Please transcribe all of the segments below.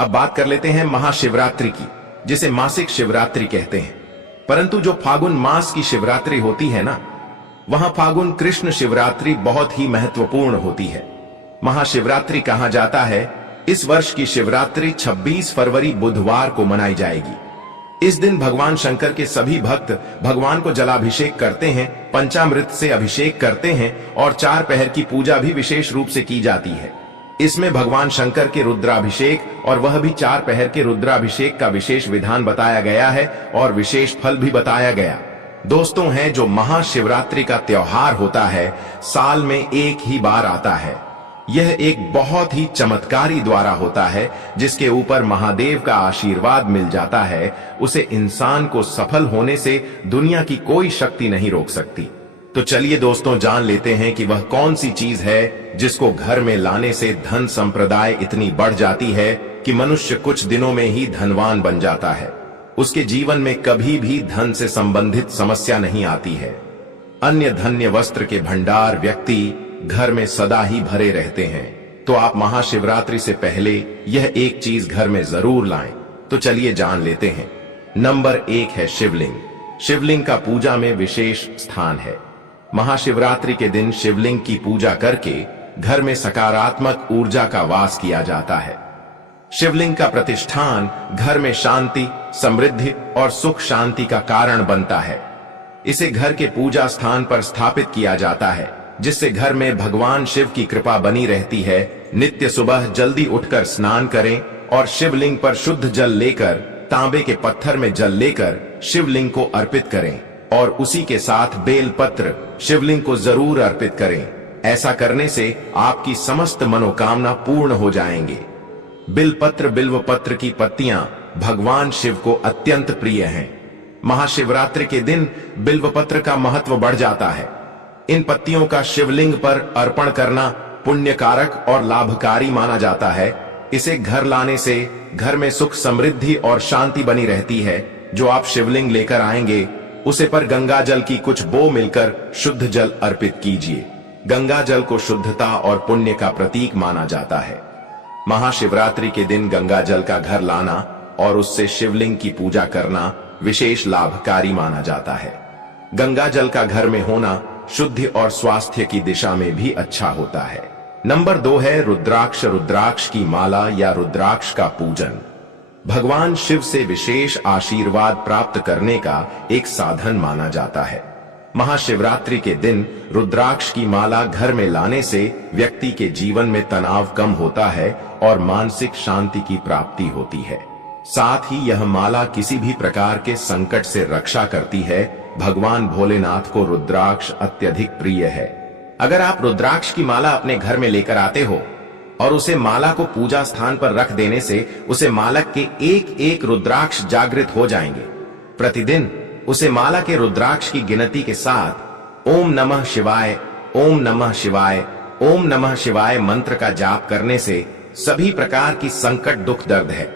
अब बात कर लेते हैं महाशिवरात्रि की, जिसे मासिक शिवरात्रि कहते हैं। परंतु जो फागुन मास की शिवरात्रि होती है ना, वहां फागुन कृष्ण शिवरात्रि बहुत ही महत्वपूर्ण होती है। महाशिवरात्रि कहा जाता है इस वर्ष की शिवरात्रि 26 फरवरी बुधवार को मनाई जाएगी। इस दिन भगवान शंकर के सभी भक्त भगवान को जलाभिषेक करते हैं, पंचामृत से अभिषेक करते हैं और 4 पहर की पूजा भी विशेष रूप से की जाती है। इसमें भगवान शंकर के रुद्राभिषेक और वह भी 4 पहर के रुद्राभिषेक का विशेष विधान बताया गया है और विशेष फल भी बताया गया। दोस्तों, है जो महाशिवरात्रि का त्योहार होता है, साल में एक ही बार आता है। यह एक बहुत ही चमत्कारी द्वारा होता है, जिसके ऊपर महादेव का आशीर्वाद मिल जाता है। उसे इंसान को सफल होने से दुनिया की कोई शक्ति नहीं रोक सकती। तो चलिए दोस्तों, जान लेते हैं कि वह कौन सी चीज है जिसको घर में लाने से धन संप्रदाय इतनी बढ़ जाती है कि मनुष्य कुछ दिनों में ही धनवान बन जाता है। उसके जीवन में कभी भी धन से संबंधित समस्या नहीं आती है। अन्य धन्य वस्त्र के भंडार व्यक्ति घर में सदा ही भरे रहते हैं। तो आप महाशिवरात्रि से पहले यह एक चीज घर में जरूर लाएं। तो चलिए जान लेते हैं। नंबर 1 है शिवलिंग। शिवलिंग का पूजा में विशेष स्थान है। महाशिवरात्रि के दिन शिवलिंग की पूजा करके घर में सकारात्मक ऊर्जा का वास किया जाता है। शिवलिंग का प्रतिष्ठान घर में शांति, समृद्धि और सुख शांति का कारण बनता है। इसे घर के पूजा स्थान पर स्थापित किया जाता है, जिससे घर में भगवान शिव की कृपा बनी रहती है। नित्य सुबह जल्दी उठकर स्नान करें और शिवलिंग पर शुद्ध जल लेकर तांबे के पत्थर में जल लेकर शिवलिंग को अर्पित करें और उसी के साथ बेलपत्र शिवलिंग को जरूर अर्पित करें। ऐसा करने से आपकी समस्त मनोकामना पूर्ण हो जाएंगे। बिलपत्र बिल्वपत्र की पत्तियां भगवान शिव को अत्यंत प्रिय हैं। महाशिवरात्रि के दिन बिल्वपत्र का महत्व बढ़ जाता है। इन पत्तियों का शिवलिंग पर अर्पण करना पुण्यकारक और लाभकारी माना जाता है। इसे घर लाने से घर में सुख, समृद्धि और शांति बनी रहती है। जो आप शिवलिंग लेकर आएंगे उसे पर गंगा जल की कुछ बो मिलकर शुद्ध जल अर्पित कीजिए। गंगा जल को शुद्धता और पुण्य का प्रतीक माना जाता है। महाशिवरात्रि के दिन गंगा जल का घर लाना और उससे शिवलिंग की पूजा करना विशेष लाभकारी माना जाता है। गंगा जल का घर में होना शुद्धि और स्वास्थ्य की दिशा में भी अच्छा होता है। नंबर 2 है रुद्राक्ष। रुद्राक्ष की माला या रुद्राक्ष का पूजन भगवान शिव से विशेष आशीर्वाद प्राप्त करने का एक साधन माना जाता है। महाशिवरात्रि के दिन रुद्राक्ष की माला घर में लाने से व्यक्ति के जीवन में तनाव कम होता है और मानसिक शांति की प्राप्ति होती है। साथ ही यह माला किसी भी प्रकार के संकट से रक्षा करती है। भगवान भोलेनाथ को रुद्राक्ष अत्यधिक प्रिय है। अगर आप रुद्राक्ष की माला अपने घर में लेकर आते हो और उसे माला को पूजा स्थान पर रख देने से उसे मालक के एक एक रुद्राक्ष जागृत हो जाएंगे। प्रतिदिन उसे माला के रुद्राक्ष की गिनती के साथ ओम नमः शिवाय, ओम नमः शिवाय, ओम नमः शिवाय मंत्र का जाप करने से सभी प्रकार की संकट, दुख, दर्द है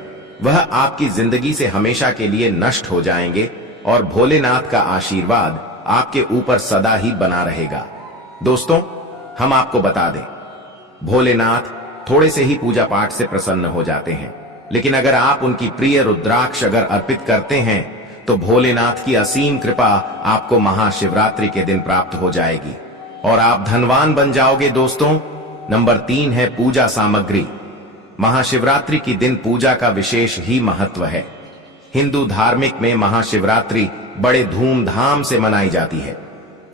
वह आपकी जिंदगी से हमेशा के लिए नष्ट हो जाएंगे और भोलेनाथ का आशीर्वाद आपके ऊपर सदा ही बना रहेगा। दोस्तों, हम आपको बता दें, भोलेनाथ थोड़े से ही पूजा पाठ से प्रसन्न हो जाते हैं, लेकिन अगर आप उनकी प्रिय रुद्राक्ष अगर अर्पित करते हैं तो भोलेनाथ की असीम कृपा आपको महाशिवरात्रि के दिन प्राप्त हो जाएगी और आप धनवान बन जाओगे। दोस्तों, नंबर 3 है पूजा सामग्री। महाशिवरात्रि के दिन पूजा का विशेष ही महत्व है। हिंदू धार्मिक में महाशिवरात्रि बड़े धूमधाम से मनाई जाती है।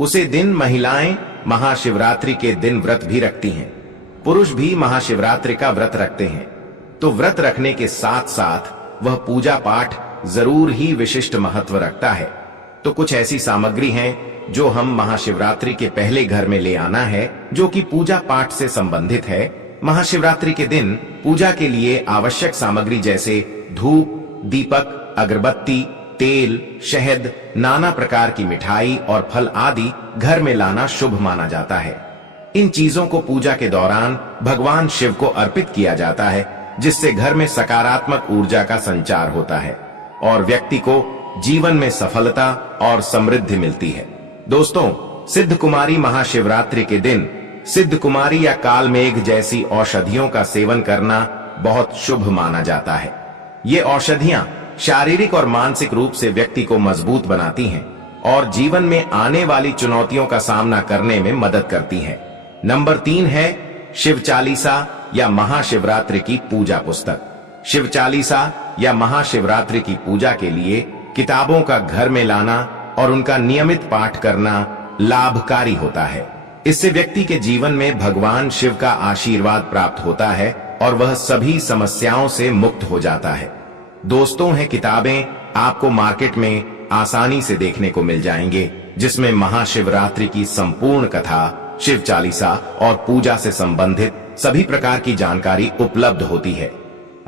उसे दिन महिलाएं महाशिवरात्रि के दिन व्रत भी रखती हैं। पुरुष भी महाशिवरात्रि का व्रत रखते हैं। तो व्रत रखने के साथ साथ वह पूजा पाठ जरूर ही विशिष्ट महत्व रखता है। तो कुछ ऐसी सामग्री हैं जो हम महाशिवरात्रि के पहले घर में ले आना है, जो कि पूजा पाठ से संबंधित है। महाशिवरात्रि के दिन पूजा के लिए आवश्यक सामग्री जैसे धूप, दीपक, अगरबत्ती, तेल, शहद, नाना प्रकार की मिठाई और फल आदि घर में लाना शुभ माना जाता है। इन चीजों को पूजा के दौरान भगवान शिव को अर्पित किया जाता है, जिससे घर में सकारात्मक ऊर्जा का संचार होता है और व्यक्ति को जीवन में सफलता और समृद्धि मिलती है। दोस्तों, सिद्ध कुमारी महाशिवरात्रि के दिन सिद्ध कुमारी या कालमेघ जैसी औषधियों का सेवन करना बहुत शुभ माना जाता है। ये औषधियां शारीरिक और मानसिक रूप से व्यक्ति को मजबूत बनाती हैं और जीवन में आने वाली चुनौतियों का सामना करने में मदद करती हैं। नंबर 3 है शिव चालीसा या महाशिवरात्रि की पूजा पुस्तक। शिव चालीसा या महाशिवरात्रि की पूजा के लिए किताबों का घर में लाना और उनका नियमित पाठ करना लाभकारी होता है। इससे व्यक्ति के जीवन में भगवान शिव का आशीर्वाद प्राप्त होता है और वह सभी समस्याओं से मुक्त हो जाता है। दोस्तों, है किताबें आपको मार्केट में आसानी से देखने को मिल जाएंगे, जिसमें महाशिवरात्रि की संपूर्ण कथा, शिव चालीसा और पूजा से संबंधित सभी प्रकार की जानकारी उपलब्ध होती है।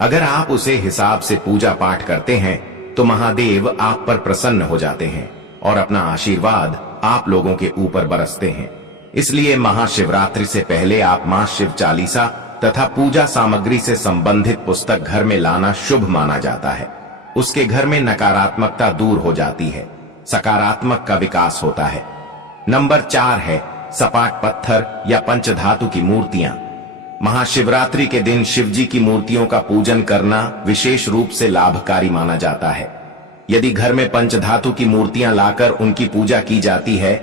अगर आप उसे हिसाब से पूजा पाठ करते हैं तो महादेव आप पर प्रसन्न हो जाते हैं और अपना आशीर्वाद आप लोगों के ऊपर बरसते हैं। इसलिए महाशिवरात्रि से पहले आप मां शिव चालीसा तथा पूजा सामग्री से संबंधित पुस्तक घर में लाना शुभ माना जाता है। उसके घर में नकारात्मकता दूर हो जाती है, सकारात्मक का विकास होता है। नंबर 4 है सपाट पत्थर या पंचधातु की मूर्तियां। महाशिवरात्रि के दिन शिवजी की मूर्तियों का पूजन करना विशेष रूप से लाभकारी माना जाता है। यदि घर में पंचधातु की मूर्तियां लाकर उनकी पूजा की जाती है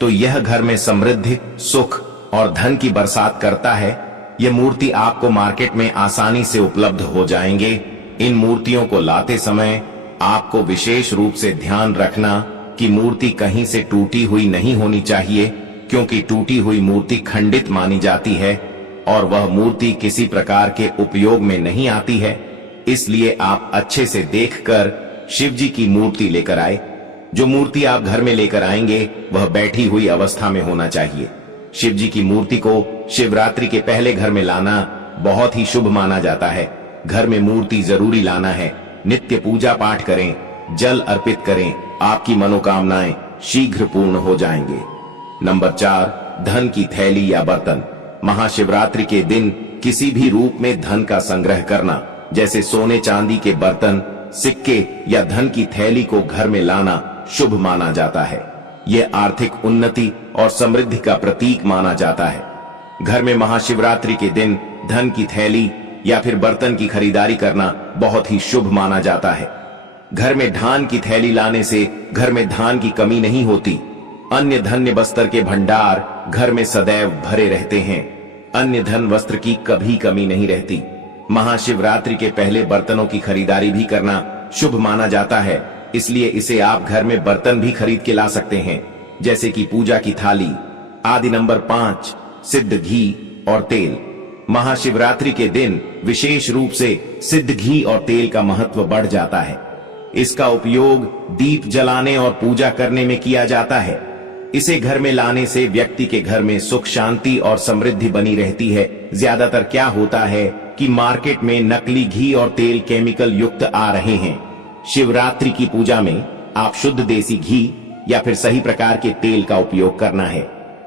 तो यह घर में समृद्धि, सुख और धन की बरसात करता है। यह मूर्ति आपको मार्केट में आसानी से उपलब्ध हो जाएंगे। इन मूर्तियों को लाते समय आपको विशेष रूप से ध्यान रखना कि मूर्ति कहीं से टूटी हुई नहीं होनी चाहिए, क्योंकि टूटी हुई मूर्ति खंडित मानी जाती है और वह मूर्ति किसी प्रकार के उपयोग में नहीं आती है। इसलिए आप अच्छे से देखकर शिवजी की मूर्ति लेकर आए। जो मूर्ति आप घर में लेकर आएंगे वह बैठी हुई अवस्था में होना चाहिए। शिवजी की मूर्ति को शिवरात्रि के पहले घर में लाना बहुत ही शुभ माना जाता है। घर में मूर्ति जरूरी लाना है। नित्य पूजा पाठ करें, जल अर्पित करें, आपकी मनोकामनाएं शीघ्र पूर्ण हो जाएंगे। नंबर 4 धन की थैली या बर्तन। महाशिवरात्रि के दिन किसी भी रूप में धन का संग्रह करना, जैसे सोने चांदी के बर्तन, सिक्के या धन की थैली को घर में लाना शुभ माना जाता है। यह आर्थिक उन्नति और समृद्धि का प्रतीक माना जाता है। घर में महाशिवरात्रि के दिन धन की थैली या फिर बर्तन की खरीदारी करना बहुत ही शुभ माना जाता है। घर में धान की थैली लाने से घर में धान की कमी नहीं होती। अन्य धन्य वस्त्र के भंडार घर में सदैव भरे रहते हैं। अन्य धन वस्त्र की कभी कमी नहीं रहती। महाशिवरात्रि के पहले बर्तनों की खरीदारी भी करना शुभ माना जाता है, इसलिए इसे आप घर में बर्तन भी खरीद के ला सकते हैं, जैसे कि पूजा की थाली आदि। नंबर 5 सिद्ध घी और तेल। महाशिवरात्रि के दिन विशेष रूप से सिद्ध घी और तेल का महत्व बढ़ जाता है। इसका उपयोग दीप जलाने और पूजा करने में किया जाता है। इसे घर में लाने से व्यक्ति के घर में सुख, शांति और समृद्धि बनी रहती है। ज्यादातर क्या होता है कि मार्केट में नकली घी और तेल केमिकल युक्त आ रहे हैं। शिवरात्रि की पूजा में आप शुद्ध देसी घी या फिर सही प्रकार के तेल का उपयोग करना है।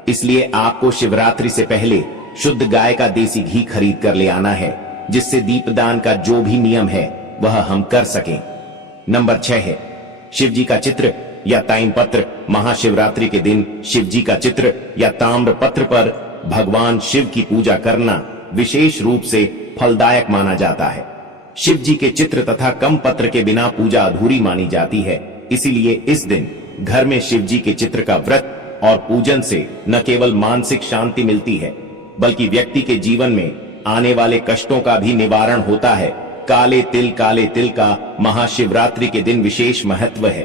इसलिए आपको शिवरात्रि से पहले शुद्ध गाय का देसी घी खरीद कर ले आना है, जिससे दीपदान का जो भी नियम है वह हम कर सकें। नंबर 6 है शिवजी का चित्र या ताम्र पत्र। महाशिवरात्रि के दिन शिवजी का चित्र या ताम्र पत्र पर भगवान शिव की पूजा करना विशेष रूप से फलदायक माना जाता है। शिवजी के चित्र तथा कम पत्र के बिना पूजा अधूरी मानी जाती है। इसीलिए इस दिन घर में शिवजी के चित्र का व्रत और पूजन से न केवल मानसिक शांति मिलती है, बल्कि व्यक्ति के जीवन में आने वाले कष्टों का भी निवारण होता है। काले तिल का महाशिवरात्रि के दिन विशेष महत्व है।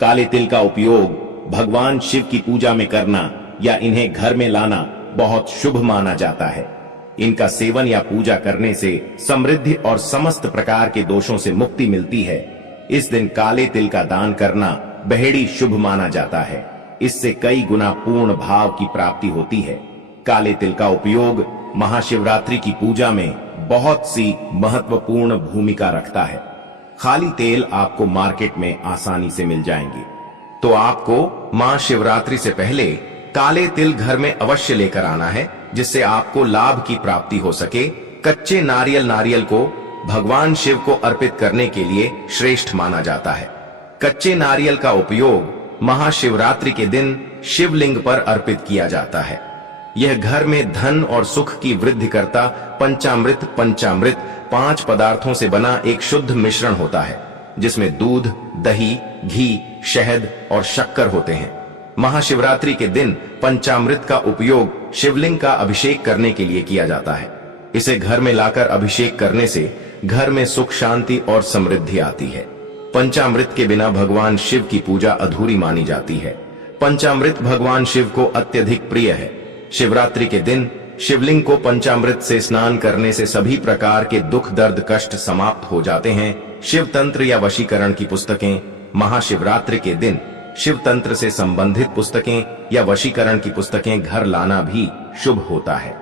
काले तिल का उपयोग भगवान शिव की पूजा में करना या इन्हें घर में लाना बहुत शुभ माना जाता है। इनका सेवन या पूजा करने से समृद्धि और समस्त प्रकार के दोषों से मुक्ति मिलती है। इस दिन काले तिल का दान करना बेहद शुभ माना जाता है। इससे कई गुना पूर्ण भाव की प्राप्ति होती है। काले तिल का उपयोग महाशिवरात्रि की पूजा में बहुत सी महत्वपूर्ण भूमिका रखता है। खाली तेल आपको मार्केट में आसानी से मिल जाएंगे, तो आपको महाशिवरात्रि से पहले काले तिल घर में अवश्य लेकर आना है, जिससे आपको लाभ की प्राप्ति हो सके। कच्चे नारियल को भगवान शिव को अर्पित करने के लिए श्रेष्ठ माना जाता है। कच्चे नारियल का उपयोग महाशिवरात्रि के दिन शिवलिंग पर अर्पित किया जाता है। यह घर में धन और सुख की वृद्धि करता पंचामृत 5 पदार्थों से बना एक शुद्ध मिश्रण होता है, जिसमें दूध, दही, घी, शहद और शक्कर होते हैं। महाशिवरात्रि के दिन पंचामृत का उपयोग शिवलिंग का अभिषेक करने के लिए किया जाता है। इसे घर में लाकर अभिषेक करने से घर में सुख, शांति और समृद्धि आती है। पंचामृत के बिना भगवान शिव की पूजा अधूरी मानी जाती है। पंचामृत भगवान शिव को अत्यधिक प्रिय है। शिवरात्रि के दिन शिवलिंग को पंचामृत से स्नान करने से सभी प्रकार के दुख, दर्द, कष्ट समाप्त हो जाते हैं। शिव तंत्र या वशीकरण की पुस्तकें। महाशिवरात्रि के दिन शिव तंत्र से संबंधित पुस्तकें या वशीकरण की पुस्तकें घर लाना भी शुभ होता है।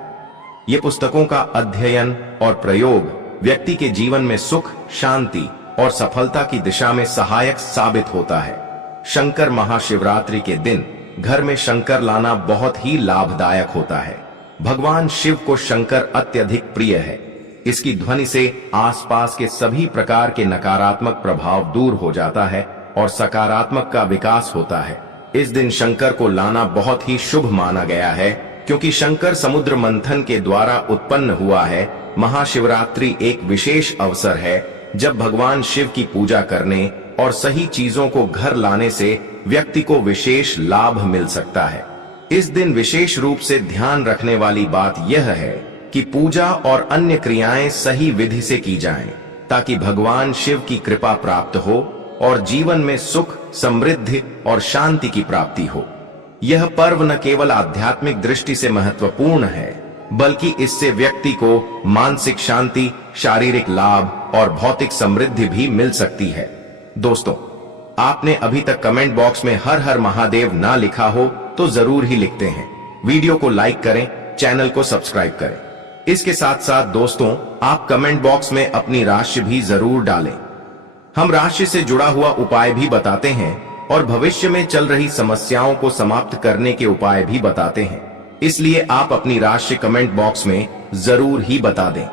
ये पुस्तकों का अध्ययन और प्रयोग व्यक्ति के जीवन में सुख, शांति और सफलता की दिशा में सहायक साबित होता है। शंकर महाशिवरात्रि के दिन घर में शंकर लाना बहुत ही लाभदायक होता है। भगवान शिव को शंकर अत्यधिक प्रिय है। इसकी ध्वनि से आसपास के सभी प्रकार के नकारात्मक प्रभाव दूर हो जाता है और सकारात्मक का विकास होता है। इस दिन शंकर को लाना बहुत ही शुभ माना गया है, क्योंकि शंकर समुद्र मंथन के द्वारा उत्पन्न हुआ है। महाशिवरात्रि एक विशेष अवसर है जब भगवान शिव की पूजा करने और सही चीजों को घर लाने से व्यक्ति को विशेष लाभ मिल सकता है। इस दिन विशेष रूप से ध्यान रखने वाली बात यह है कि पूजा और अन्य क्रियाएं सही विधि से की जाएं, ताकि भगवान शिव की कृपा प्राप्त हो और जीवन में सुख, समृद्धि और शांति की प्राप्ति हो। यह पर्व न केवल आध्यात्मिक दृष्टि से महत्वपूर्ण है, बल्कि इससे व्यक्ति को मानसिक शांति, शारीरिक लाभ और भौतिक समृद्धि भी मिल सकती है। दोस्तों, आपने अभी तक कमेंट बॉक्स में हर हर महादेव ना लिखा हो तो जरूर ही लिखते हैं। वीडियो को लाइक करें, चैनल को सब्सक्राइब करें। इसके साथ साथ दोस्तों, आप कमेंट बॉक्स में अपनी राशि भी जरूर डालें। हम राशि से जुड़ा हुआ उपाय भी बताते हैं और भविष्य में चल रही समस्याओं को समाप्त करने के उपाय भी बताते हैं। इसलिए आप अपनी राशि कमेंट बॉक्स में जरूर ही बता दें।